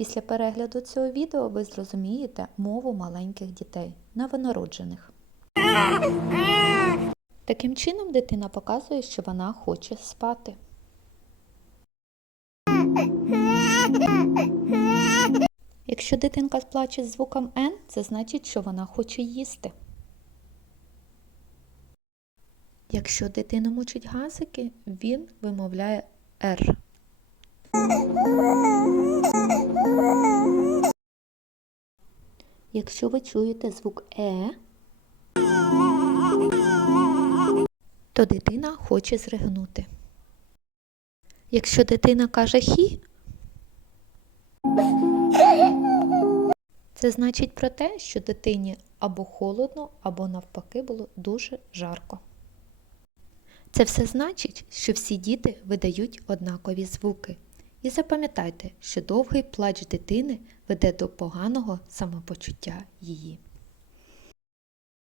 Після перегляду цього відео ви зрозумієте мову маленьких дітей, новонароджених. Таким чином дитина показує, що вона хоче спати. Якщо дитинка сплаче з звуком Н, це значить, що вона хоче їсти. Якщо дитину мучать газики, він вимовляє Р. Якщо ви чуєте звук Е, то дитина хоче зригнути. Якщо дитина каже хі, це значить про те, що дитині або холодно, або навпаки було дуже жарко. Це все значить, що всі діти видають однакові звуки. І запам'ятайте, що довгий плач дитини веде до поганого самопочуття її.